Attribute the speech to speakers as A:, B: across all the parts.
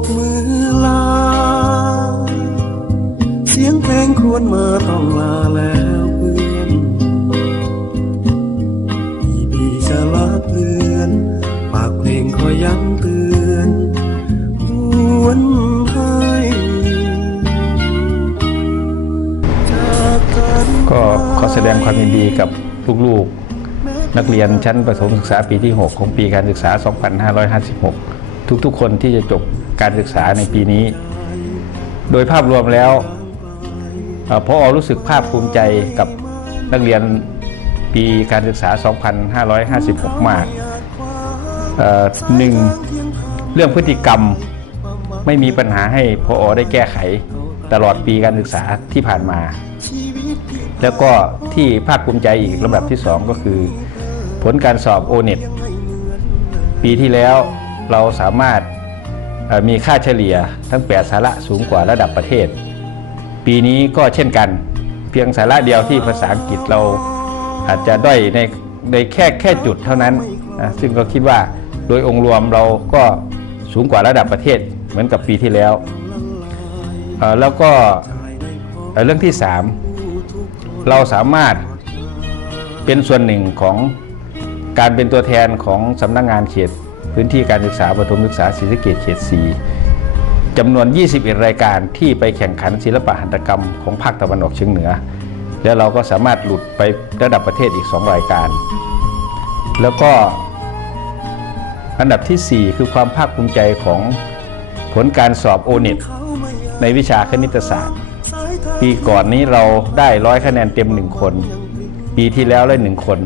A: กมือลา เสียงเพลงครวนมาต้องลาแล้วเพื่อนพี่พี่จะลาเพื่อน ปากเพลงคอยย้ำเตือนหวนก็
B: ขอแสดงความยินดีกับลูกๆ นักเรียนชั้นประถมศึกษาปีที่ 6 ของปีการศึกษา 2556 ทุกๆ คนที่จะจบ การศึกษาในปีนี้ โดยภาพรวมแล้วเอ่อพอรู้สึกภาคภูมิใจกับนักเรียนปีการศึกษา 2556 มากหนึ่งเรื่องพฤติกรรมไม่มีปัญหาให้พอได้แก้ไขตลอดปีการศึกษาที่ผ่านมา แล้วก็ที่ภาคภูมิใจอีกลำดับที่ 2 ก็คือ ผลการสอบโอเน็ตปีที่แล้วเราสามารถ มีค่าเฉลี่ยทั้ง 8 สาระสูงกว่าระดับประเทศ ปีนี้ก็เช่นกัน เพียงสาระเดียวที่ภาษาอังกฤษเราอาจจะด้อยในในแค่แค่จุดเท่านั้นนะซึ่งก็คิดว่าโดยองค์รวมเราก็สูงกว่าระดับประเทศเหมือนกับปีที่แล้ว แล้วก็เอ่อเรื่องที่ 3 เราสามารถเป็นส่วนหนึ่งของการเป็นตัวแทนของสำนักงงานเขต พื้นที่การศึกษาประถมศึกษาศรีสะเกษเขต4จำนวน 21 รายการที่ไปแข่งขันศิลปะหัตถกรรมของภาคตะวันออกเฉียงเหนือ แล้วเราก็สามารถหลุดไประดับประเทศอีก 2 รายการ แล้วก็อันดับทีสี่4 คือความภาคภูมิใจของผลการสอบโอเน็ตในวิชาคณิตศาสตร์ ปีก่อนนี้เราได้ร้อยคะแนนเต็มหนึ่งคน ปีที่แล้วได้หนึ่งคน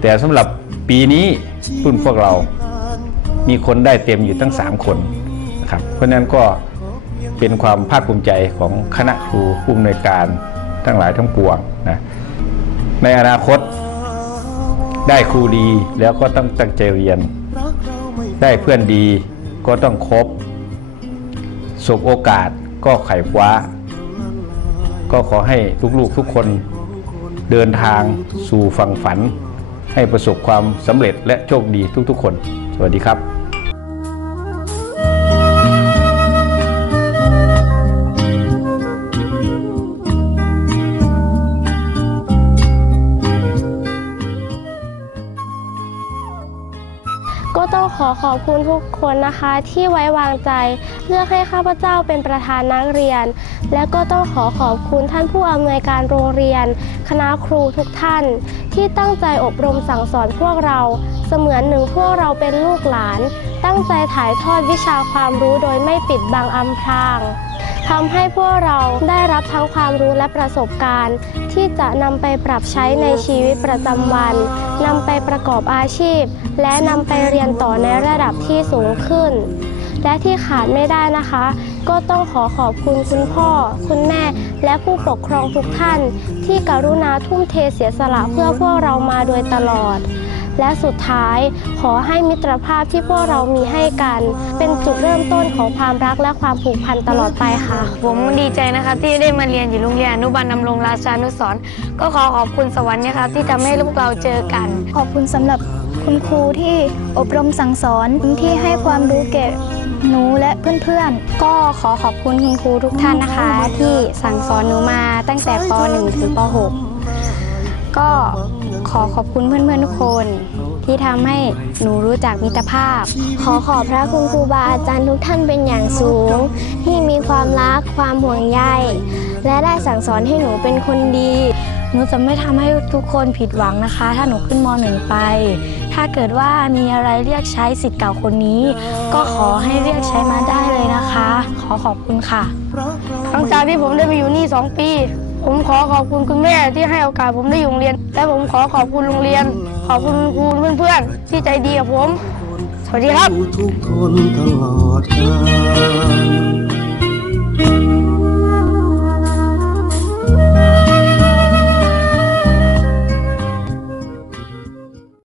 B: แต่สำหรับปีนี้รุ่นพวกเรา มีคนได้เต็มอยู่ตั้ง 3 คนนะครับเพราะนั้นก็เป็นความภาคภูมิใจของคณะครูผู้อำนวยการทั้งหลายทั้งปวงนะในอนาคตได้ครูดีแล้วก็ต้องตั้งใจเรียน ได้เพื่อนดีก็ต้องคบสบโอกาสก็ไขว้า ก็ขอให้ลูกๆทุกคนเดินทางสู่ฝั่งฝัน ให้ประสบความสำเร็จและโชคดีทุกๆคน สวัสดีครับ
C: ขอขอบคุณทุกคนนะคะที่ไว้วางใจ เลือกให้ข้าพเจ้าเป็นประธานนักเรียน และก็ต้องขอขอบคุณท่านผู้อำนวยการโรงเรียน คณะครูทุกท่าน ที่ตั้งใจอบรมสั่งสอนพวกเรา เสมือนหนึ่งพวกเราเป็นลูกหลาน ตั้งใจถ่ายทอดวิชาความรู้โดยไม่ปิดบังอำพราง ทำให้พวกเราได้รับทั้งความรู้และประสบการณ์ ที่จะนำไปปรับใช้ในชีวิตประจำวันนำไปประกอบอาชีพ และนำไปเรียนต่อในระดับที่สูงขึ้น และที่ขาดไม่ได้นะคะ ก็ต้องขอขอบคุณคุณพ่อ คุณแม่ และผู้ปกครองทุกท่าน ที่กรุณาทุ่มเทเสียสละเพื่อพวกเรามาโดยตลอด และสุดท้าย ขอให้มิตรภาพที่พวกเรามีให้กัน เป็นจุดเริ่มต้นของความรักและความผูกพันตลอดไปค่ะ
D: ผมดีใจนะครับที่ได้มาเรียนอยู่โรงเรียนอนุบาลนำรงราชานุสรณ์ก็ขอขอบคุณสวรรค์นะครับที่ทำให้ลูกเราเจอกัน
E: ขอบคุณสำหรับคุณครูที่อบรมสั่งสอนที่ให้ความรู้แก่หนูและเพื่อนๆ
F: ก็ขอขอบคุณคุณครูทุกท่านนะคะ ที่สั่งสอนหนูมาตั้งแต่ป .1 ถึงป .6 ก็ขอขอบคุณเพื่อนๆทุกคน ที่ทำให้หนูรู้จักมิตรภาพ
C: ขอขอบพระคุณครูบาอาจารย์ทุกท่านเป็นอย่างสูง ที่มีความรักความห่วงใยและได้สั่งสอนให้หนูเป็นคนดี
F: หนูจะไม่ทำให้ทุกคนผิดหวังนะคะ ถ้าหนูขึ้นม .1 ไป ถ้าเกิดว่ามีอะไรเรียกใช้สิทธิ์เก่าคนนี้ ก็ขอให้เรียกใช้มาได้เลยนะคะ ขอขอบคุณค่ะ
D: หลังจากที่ผมได้มาอยู่นี่2ปี ผมขอขอบคุณคุณแม่ที่ให้โอกาสผมได้อยู่โรงเรียน และผมขอขอบคุณโรงเรียน ขอบคุณครูเพื่อนๆที่ใจดีกับผม สวัสดีครับ
A: ทุกคนตลอดกาล